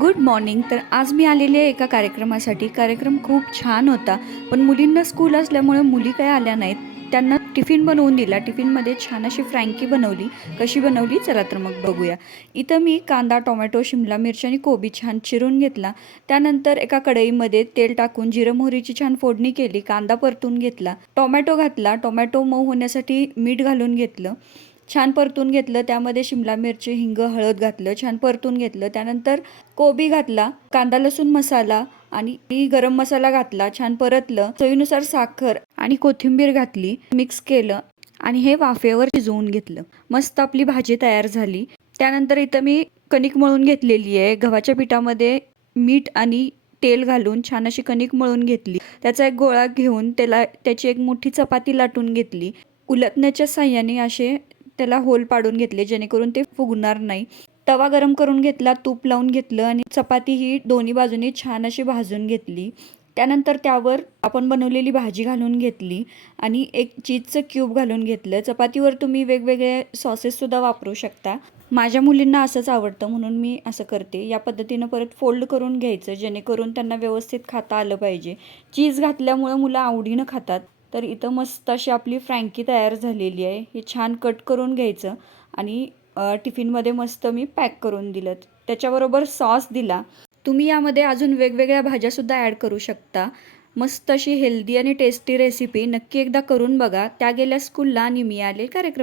Good morning. तर आज मी आलेली आहे एका कार्यक्रमासाठी. कार्यक्रम खूप छान होता. पण मुलींना स्कूल असल्यामुळे मुली काही आल्या नाहीत. त्यांना टिफिन बनवून दिला. टिफिनमध्ये छान अशी फ्रँकी बनवली. कशी बनवली चला तर मग बघूया. इथं मी कांदा, टोमॅटो, शिमला मिरची आणि कोबी छान चिरून घेतला. त्यानंतर एका कढईमध्ये तेल टाकून जिरं मोहरीची छान फोडणी केली. कांदा परतून घेतला. टोमॅटो घातला. टोमॅटो मऊ होण्यासाठी मीठ घालून घेतलं. छान परतून घेतलं. त्यामध्ये शिमला मिरची, हिंग, हळद घातलं. छान परतून घेतलं. त्यानंतर कोबी घातला. कांदा लसूण मसाला आणि गरम मसाला घातला. छान परतलं. चवीनुसार साखर आणि कोथिंबीर घातली. मिक्स केलं आणि हे वाफेवर शिजवून घेतलं. मस्त आपली भाजी तयार झाली. त्यानंतर इथं मी कणिक मळून घेतलेली आहे. गव्हाच्या पिठामध्ये मीठ आणि तेल घालून छान अशी कणिक मळून घेतली. त्याचा एक गोळा घेऊन त्याची एक मोठी चपाती लाटून घेतली. उलटण्याच्या साह्याने असे त्याला होल पाडून घेतले जेणेकरून ते फुगणार नाही. तवा गरम करून घेतला. तूप लावून घेतलं आणि चपाती ही दोन्ही बाजूनी छान अशी भाजून घेतली. त्यानंतर त्यावर आपण बनवलेली भाजी घालून घेतली आणि एक चीजचं क्यूब घालून घेतलं. चपातीवर तुम्ही वेगवेगळे सॉसेससुद्धा वापरू शकता. माझ्या मुलींना असंच आवडतं म्हणून मी असं करते. या पद्धतीनं परत फोल्ड करून घ्यायचं जेणेकरून त्यांना व्यवस्थित खाता आलं पाहिजे. चीज घातल्यामुळं मुलं आवडीनं खातात. तर इथं मस्त अशी आपली फ्रँकी तयार झालेली आहे. हे छान कट करून घ्यायचं आणि टिफिनमध्ये मस्त मी पॅक करून दिलं. त्याच्याबरोबर सॉस दिला. तुम्ही यामध्ये अजून वेगवेगळ्या भाज्यासुद्धा ॲड करू शकता. मस्त अशी हेल्दी आणि टेस्टी रेसिपी नक्की एकदा करून बघा. त्या गेल्या स्कूलला आणि मी आले कार्यक्रम